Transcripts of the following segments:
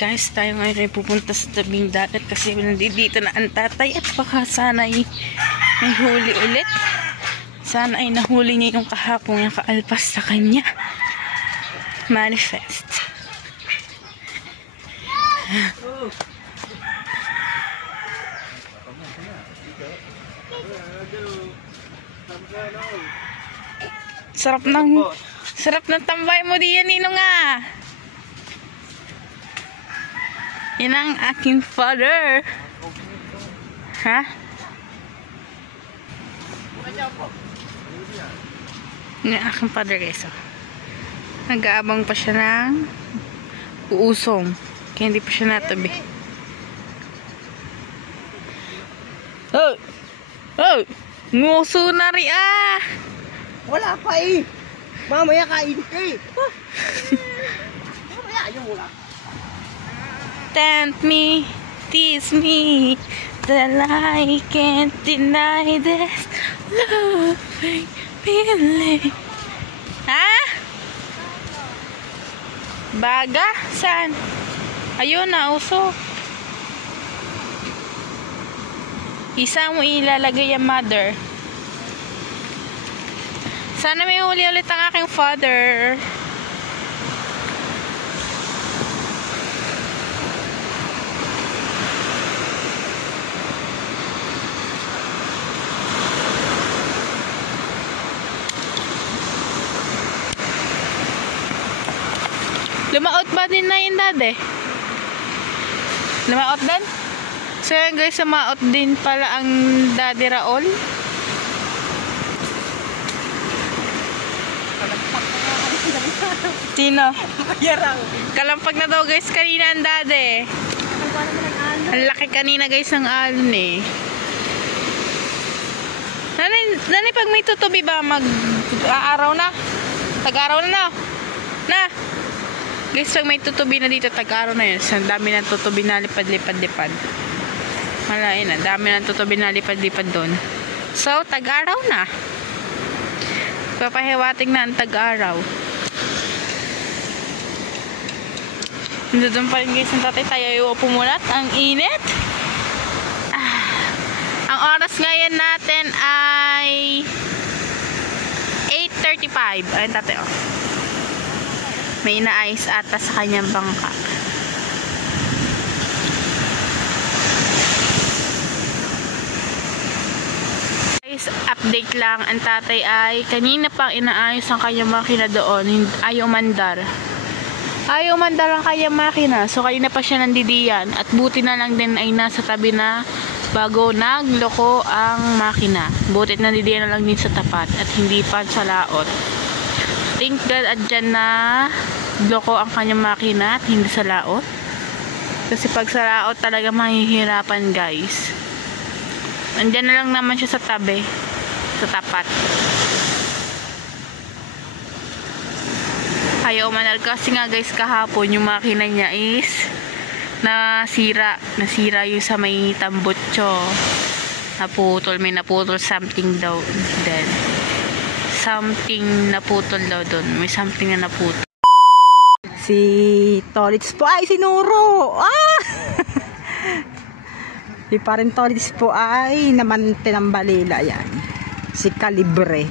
Guys, tayo ngayon ay pupunta sa tabing dagat kasi nandito na ang tatay at baka sana ay may huli ulit. Sana ay nahuli niya yung kahapong nakaalpas sa kanya. Manifest. Sarap ng tambay mo diyan, Ninong ah. Yan ang aking father. Ha? Yan ang aking father guys. Nag-aabang pa siya ng uusong. Kaya hindi pa siya natabi. Oh! Oh! Nguso na rin ah! Wala pa eh! Mamaya kain ka eh! Mamaya ayaw wala. Tempt me, tease me, that I can't deny this loving feeling. Ha? Baga? Saan? Ayun na, uso. Isa mo ilalagay yung mother. Sana may huli ulit ang aking father. Lumaot ba din na yun, dade? Lumaot din? So yan guys, lumaot din pala ang Daddy Raul. Sino? Kalampag na daw guys kanina ang dade. Ang laki kanina guys ng alon eh. Nanay pag may tutubi ba mag-aaraw na? Tag-araw na na? Guys, pag may tutubi na dito, tag-araw na yun. Ang dami ng tutubi na lipad-lipad-lipad. Malain na, dami ng tutubi na lipad-lipad doon. So, tag-araw na. Papahiwating na ang tag-araw. Doon pa rin guys ng tatay. Tayo yung upo muna at ang init. Ang oras ngayon natin ay 8:35. Ayun tatay oh. May inaayos ata sa kanyang bangka. Guys, update lang. Ang tatay ay kanina pang inaayos ang kanyang makina doon. Ayaw mandar. Ayaw mandar ang kanyang makina. So kanina pa siya nandidiyan. At buti na lang din ay nasa tabi na bago nagloko ang makina. Buti nandidiyan na lang din sa tapat. At hindi pa sa laot. Thank God at dyan na loko ang kanyang makina at hindi sa laot. Kasi pag sa laot talaga mahihirapan guys. Andyan na lang naman siya sa tabi. Sa tapat. Ayaw manal kasi nga guys kahapon yung makina niya is nasira yung sa may tambutso. May naputol something daw. Then something naputol daw doon. May something na naputol. Si Tolits po ay sinuro. Ah! Si parin Tolits po ay naman tinambalila yan. Si Kalibre.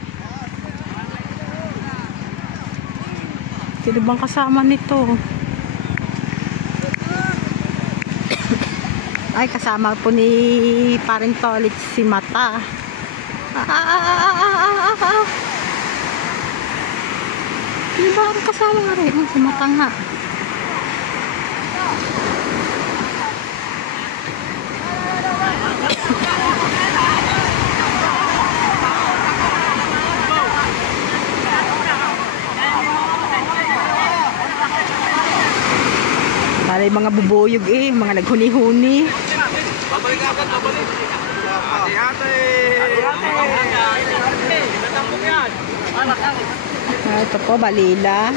Sino bang kasama nito? Ay kasama po ni parin Tolits si Mata. Hindi ba ang kasama nga rin? Si Mata nga. Para yung mga bubuyog eh. Mga naghuni-huni. Babalik agad, babalik. Ate-ate. Ito po, balila.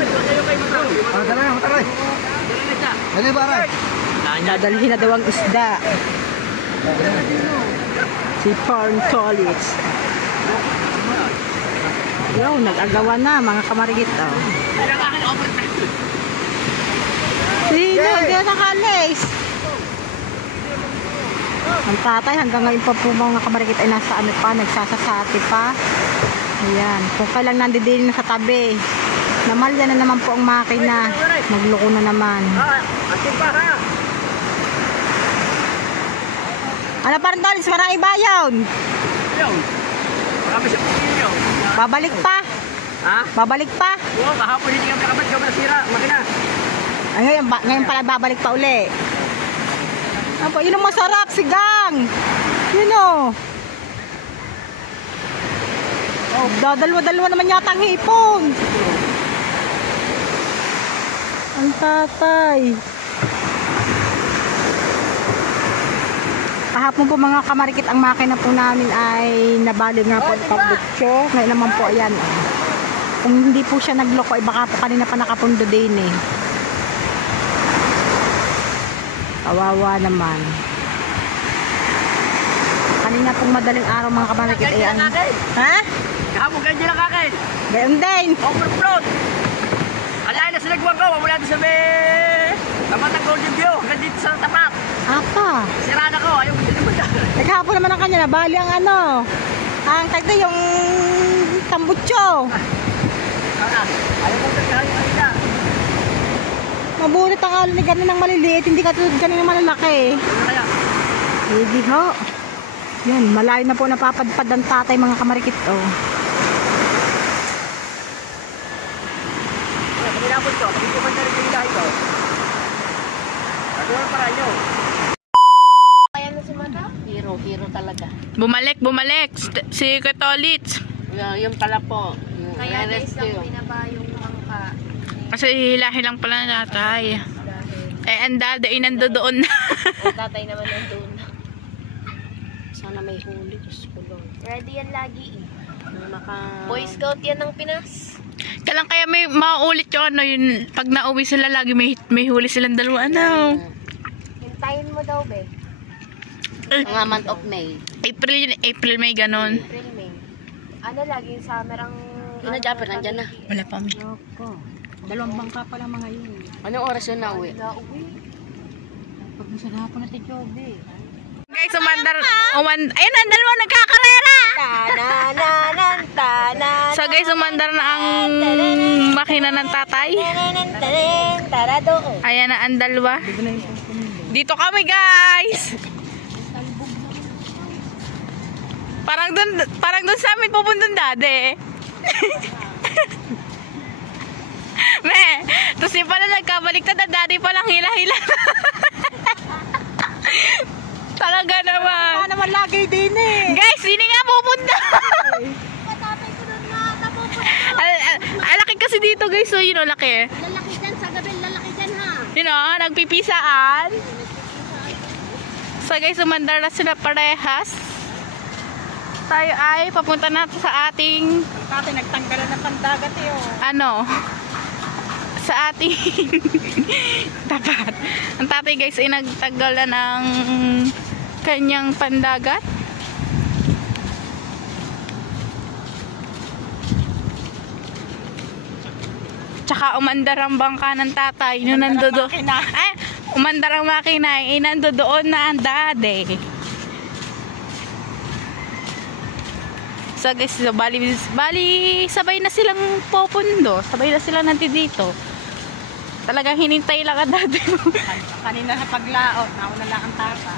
Dadalhin na daw ang isda. Si Parn College. Yo, nag-agawa na mga kamarigit. Oh. Sino? Hindi na nakalis. Ang tatay hanggang ngayon pa po mga kamarikit ay nasa ano pa, nagsasasati pa. Ayan. Kung kailang nandidin na sa tabi. Namalya na naman po ang makina. Magloko na naman. Ating pa ha. Ano pa rin talis? Marang ibayaw. Yun. Marami siya pagkilyo. Babalik pa. Ha? Babalik pa. Oo, kahapon hindi kami nakabalik. Kami nasira. Makina. Ay, ngayon pala babalik pa uli. Apa, yun ang masarap, sigang. Yun o. Oh, dadalwa-dalwa naman yata ang hipon. Ang tatay. Kahapon po mga kamarikit, ang makina po namin ay nabali nga po ang pagbutso. Ngayon naman po, ayan. Kung hindi po siya nagloko, ay baka po kanina pa nakapundo din eh. Kawawa naman. Kanina pong madaling araw mga kamarikit. Ayan. Ha? Kahapon kayo dyan ang akin. Gayon din. Overflow. Alain na sa nagwang ko. Wala doon sa may tapat ng Golden View. Hanggang dito sa tapat. Apa? Sirada ko. Ayaw ko dito magdala. Naghapon naman ang kanya. Nabali ang ano. Ang tagda yung tambutso. Ayaw ko magdala yung kanina. Mabulit ang alo ni ganin ng maliliit. Hindi ka tulad ganin ng malalaki. Ano kaya? Hindi ho. Yun, malayo na po napapadpad ang tatay mga kamarikit. Oh. Paminapon ko. Hindi ko man na rin yung ilahe ko. Natulang para nyo. Kaya na si Mata? Hero talaga. Bumalik. Si Katolits. Yung pala po. Yung Kaya guys rescue. lang pinaba yung mangka. Kasi hilahin lang pala na tatay. Eh, ang daday nandoon na. Ang tatay naman nandun. Sana may huli. Diyos ko Lord. Ready yan lagi eh. Naka... Boy Scout yan ng Pinas. Kailan kaya may maulit yung ano, yun, pag nauwi sila lagi may huli silang dalawa. Ano? Hintayin mo daw be. Mga month of May. April, May, ganon. April, May. Ano laging summer ang... Ina Japper, nandyan na. Wala pa, May. Opo. Dalawang bangka pa lang mga yun. Anong oras yun na uwi? Nauwi. Pag nasa hapon na tiyobe. Guys, ayun, ang dalawa nagkakarera! So guys, umandar na ang makina ng tatay. Ayan na ang dalawa. Dito kami guys! Parang dun sa amin pupuntang dati. Me, tapos yung pala nagkabaliktad ang daddy palang hila-hila. Talaga naman. Naman lagi din eh. Guys, hindi nga pupunta. Patapay ko doon nga. Laki kasi dito guys. So, yun o, laki. Lalaki dyan sa gabi. Lalaki dyan ha. Yun o, nagpipisaan. So guys, umandar na sila parehas. Tayo ay papunta na sa ating... Tatay nagtanggalan na pandagat eh oh. Ano? Sa ating... Tapat. Ang tatay guys ay nagtanggalan ng kanyang pandagat. Tsaka umandar ang bangka ng tatay nung nandoon. Umandar ang makina ay nandoon na ang daddy. So guys, so bali sabay na silang pupundo. Sabay na sila nandito. Talagang hinintay lang ang daddy. Kanina sa paglaot, nauna lang ang tata.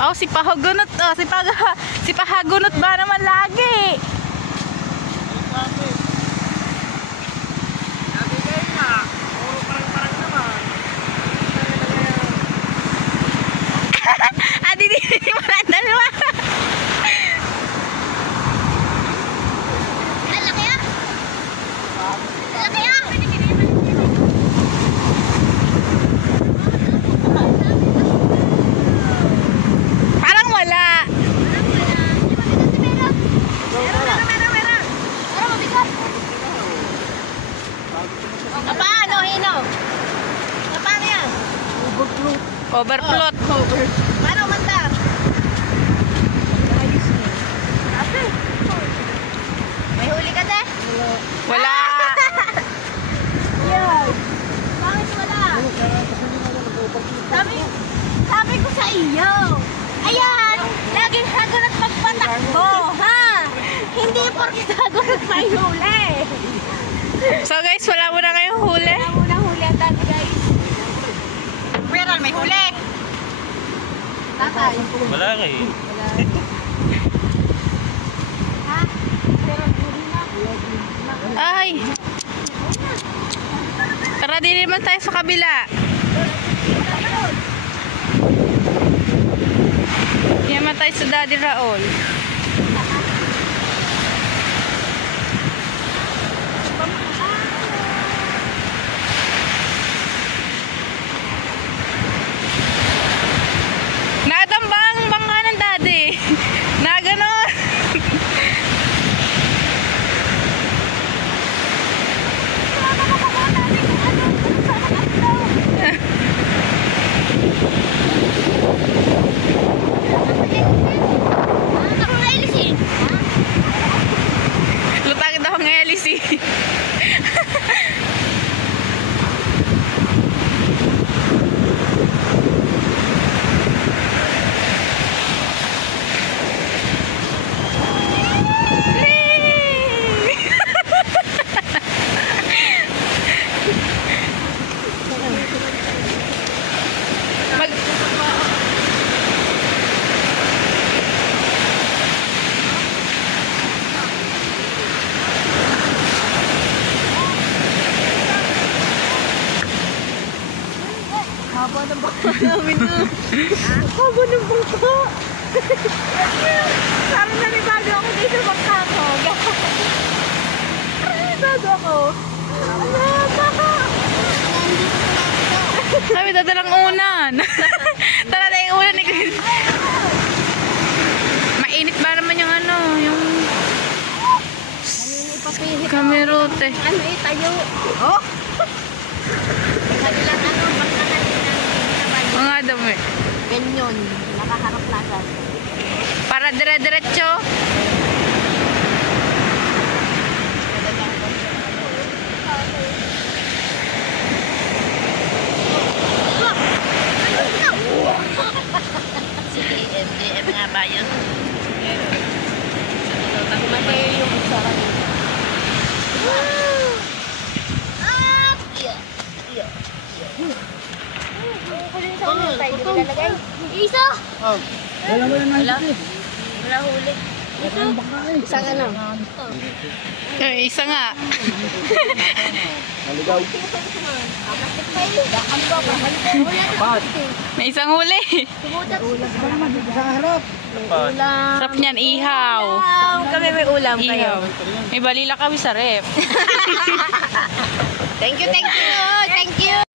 Oh, si Pahagunot. Oh, si Pahagunot ba naman lagi? Lagi kayo na. Puro parang naman. Adi di wala dalawa. Lalaki ah. Lalaki ah. Parang wala. Paano, Hino? Paano yan? Overfloat. Paano mandar? Ate. iyo. Ayan, laging hagon at magpatakbo, ha? Hindi porkit hagon at may huli. So guys, wala mo na kayong huli. Wala mo na huli ang dati, guys. Meron, may huli. Tatay. Wala kayo. Ha? Pero huli na. Ay! Tara din naman tayo sa kabila. Hindi naman tayo sa Daddy Raul. Natambang bangka ng Daddy. Na ganon. Lutang daw ang LC. Mag Haba ng bangka namin na. Haba ng bangka. Parang nanibago ako dito sa bangka ko. Nanibago ako. Baka. kami dadalang unan. Tara na yung unan ni Chris. Mainit ba naman yung ano, yung kamerote. Ano eh, tayo. Oh! Kanilang ano, bangka kanina. Mga dami. Ganyan, nakaharap na agad. Para dire-diretso. Sige, MDM nga ba yun? Matay yung isa kanina. Ah! Iya. Iya. Kunin sa ulo tayo, di nilalagay? Isa! Wala. Wala huli. Isa nga lang. Isa nga. Naligaw. Plastic pa yun. Ano ba ba? Wala. May isang huli. Ulam. Sarap niyan, ihaw. Kami may ulam Ihaw. May balila kami sa rep. Thank you, thank you. Thank you.